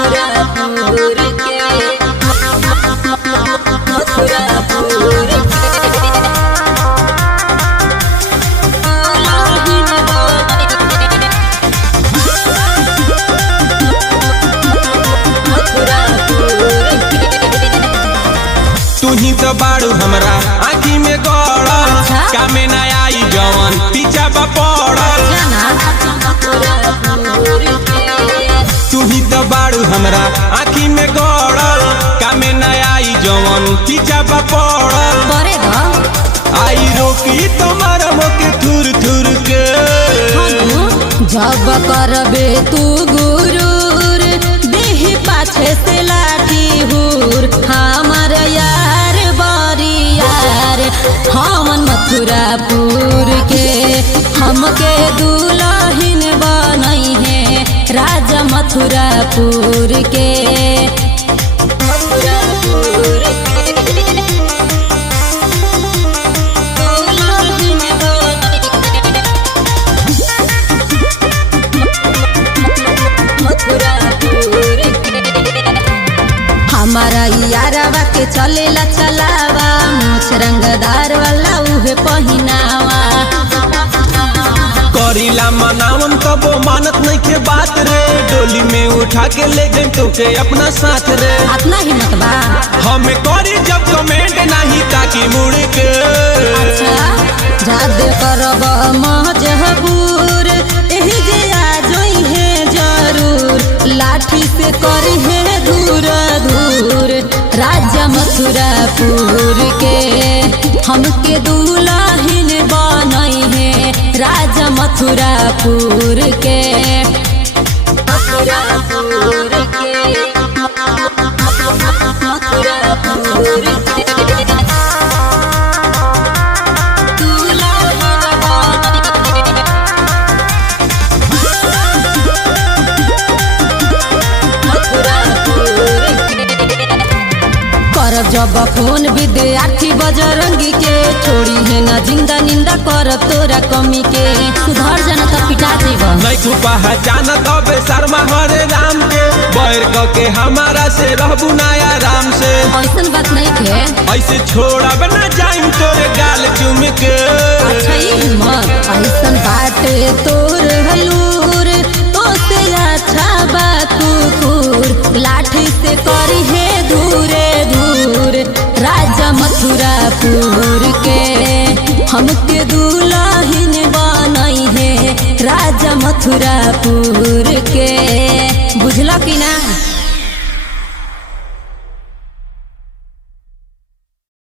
मथुरापुर के मथुरापुर तुही तो बाड़ू हमरा आँखी में गड़ल कामे न आई जवन पीछा बा पड़ल। तुही तो बाड़ू हमरा आँखी में गड़ल कामे न आई जवन पीछा बा पड़ल। आई रोकी तुम्हार मोके थुर थुर के जब करबे तू गुरूर देह पाछे से लाठी हुर हमार यार बड़ी यार हमन मथुरापुर के हमके दुल्हन बनई है राजा मथुरापुर के मथुरापुर हमारा यारवा के चलेला चलावा मुछ रंगदार वाला उहे पहिनावा करीला मनावन तबो मानत नहीं के बात रे डोली में उठा के ले गए तो के अपना साथ रे अपना हिम्मत बा हमें करी जब कमेंट नहीं ताकि मुड़ के जादे करब महजबूर एही जे आ जोई है जरूर लाठी से करी है दूर दूर राजा मथुरापुर के हमके दुल्हन बनई है राजा मथुरापुर के मथुरापुर के मथुरापुर के जब फोन विद्यार्थी बजरंगी के छोड़ी है ना जिंदा निंदा कर तोरा कमी के सुधर जाना तो पिटा देब नहीं छुपा है जानत अबे शर्मा हरे राम के बैर के हमारा से रहबू नया राम से ऐसन बात नहीं थे ऐसे छोड़ब ना जाइम तोरे गाल चुम के अच्छा हिम्मत ऐसन बाटे तोर हलूर तो से अच्छा बात तू लाठी से करी है दूरे दूर राजा मथुरापुर के हमके दुल्हन बनई है राजा मथुरापुर के बुझल कि ना।